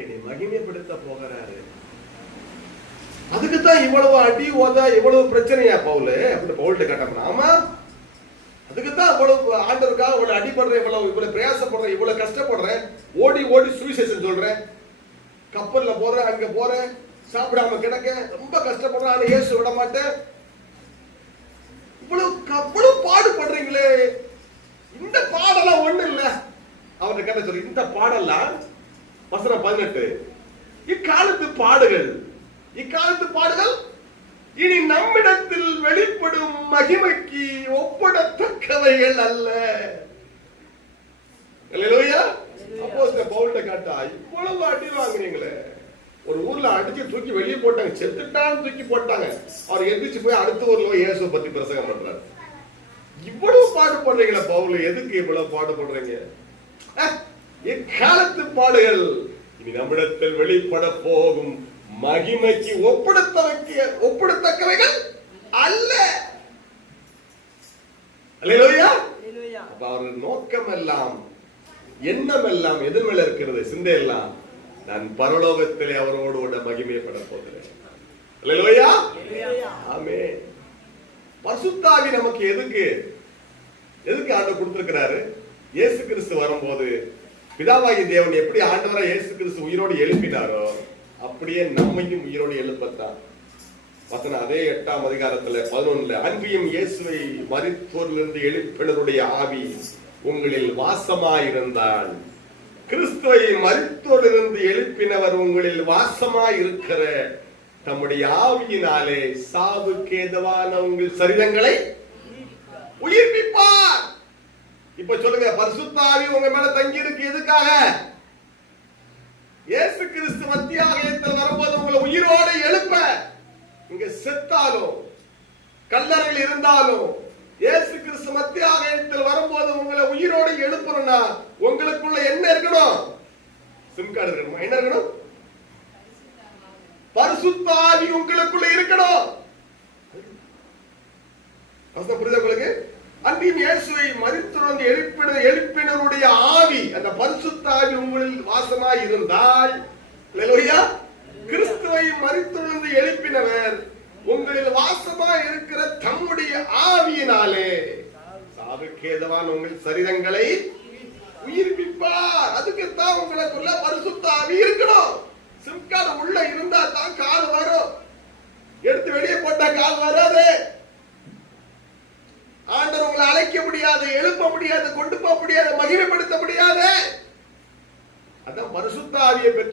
என்னை மகிமைப்படுத்த போகிறாரு. அதுக்குத்தான் இவ்வளவு அடி ஓத இவ்வளவு பிரச்சனையா பவுல் அப்படின்னு பவுல்கிட்ட கேட்டோம்னா, ஆமா அதுக்குத்தான் இவ்வளவு ஆண்டவருக்காக இவ்வளவு அடிபடுறேன், இவ்வளவு பிரயாசப்படுறேன், இவ்வளவு கஷ்டப்படுறேன், ஓடி ஓடி சுவிசேஷம் சொல்றேன், கப்பல்ல போறேன், அங்க போறேன், சாப்பிடாம கிடக்க ரொம்ப கஷ்டப்படுறேன், ஆனா இயேசு விட மாட்டேன், இவ்வளவு பாடுபடுறீங்களே, இந்த பாடலாம் ஒண்ணு இல்ல. அவரை கேட்ட சொல்லி, இந்த பாடலாம் வசனம் 18 இக்காலத்து பாடுகள் இனி நம்மிடத்தில் வெளிப்படும் மகிமைக்கு ஒப்பிடத்தக்கவைகள் அல்ல. அல்லேலூயா. அப்போஸ்தலன் பவுல்கிட்ட கேட்டா, இவ்வளவு அடி வாங்குறீங்களே, ஒரு ஊர்ல அடிச்சு தூக்கி வெளியே போட்டாங்க, செத்துட்டான்னு தூக்கி போட்டாங்க, அவர் எந்திரிச்சு போய் அடுத்த ஊர்ல இயேசுவை பத்தி பிரசங்கம் பண்றாரு. இவ்வளவு பாடுபடுறீங்களா பவுல், எதுக்கு இவ்வளவு பாடுபடுறீங்க? இக்காலத்து பாடுகள் இனி நம்மிடத்தில் வெளிப்பட போகும் மகிமைக்கு ஒப்பிடத்தக்கவைகள் அல்ல. அல்லேலூயா. அப்ப அவர் நோக்கம் எல்லாம் எண்ணம் எல்லாம் எது மேல இருக்கிறது? சிந்தை எல்லாம் நான் பரலோகத்திலே அவரோடு மகிமைப்பட போகிறேன். அல்லேலூயா. ஆமென். பரிசுத்த ஆவி நமக்கு எதுக்கு ஆண்டவர் கொடுத்திருக்கிறாரு? இயேசு கிறிஸ்து வரும்போது பிதாவாகிய தேவன் எப்படி ஆண்டவராய் இயேசு கிறிஸ்து உயிரோடு எழுப்பினாரோ அப்படியே நம்மையும் உயிரோடு எழுப்பத்தான். வசனம் அதே 8ஆம் அதிகாரத்துல 11 அன்பியும் இயேசுவை மரித்தோரிலிருந்து எழுப்பினருடைய ஆவி உங்களில் வாசமாயிருந்தால், கிறிஸ்துவை மரித்தோரிலிருந்து எழுப்பினவர் உங்களில் வாசமாயிருக்கிற தம்முடைய ஆவியினாலே சாவுக்கு ஏதுவான உங்கள் சரீரங்களை உயிர்ப்பிப்பார். இப்ப சொல்லுங்க, பரிசுத்த ஆவி உங்க மேல தங்கி இருக்கு எதுக்காக? இயேசு கிறிஸ்து மத்தியாகத்தில் வரும்போது உங்களை உயிரோடு எழுப்ப. இங்க செத்தாலும் கல்லறையில் இருந்தாலும் இயேசு கிறிஸ்து மத்தியாகத்தில் வரும்போது உங்களை உயிரோடு எழுப்பணும்னா உங்களுக்குள்ள என்ன இருக்கணும்? சிம் கார்டு இருக்கணும். என்ன இருக்கணும்? பரிசுத்த ஆவி உங்களுக்குள்ள இருக்கணும். புரியுதா உங்களுக்கு? அன்பின் இயேசுவை மரித்தோரிலிருந்து எழுப்பினருடைய ஆவி, அந்த பரிசுத்த ஆவி உங்களில் வாசமாய் இருந்தால், அல்லேலூயா, கிறிஸ்துவை மரித்தோரிலிருந்து எழுப்பினவர் உங்களில் வாசமாய் இருக்கிற தம்முடைய ஆவியினாலே சாவுக்கு ஏதுவான உங்கள் சரீரங்களை உயிர்ப்பிப்பார். அதுக்குத்தான் உங்களுக்குள்ள பரிசுத்த ஆவி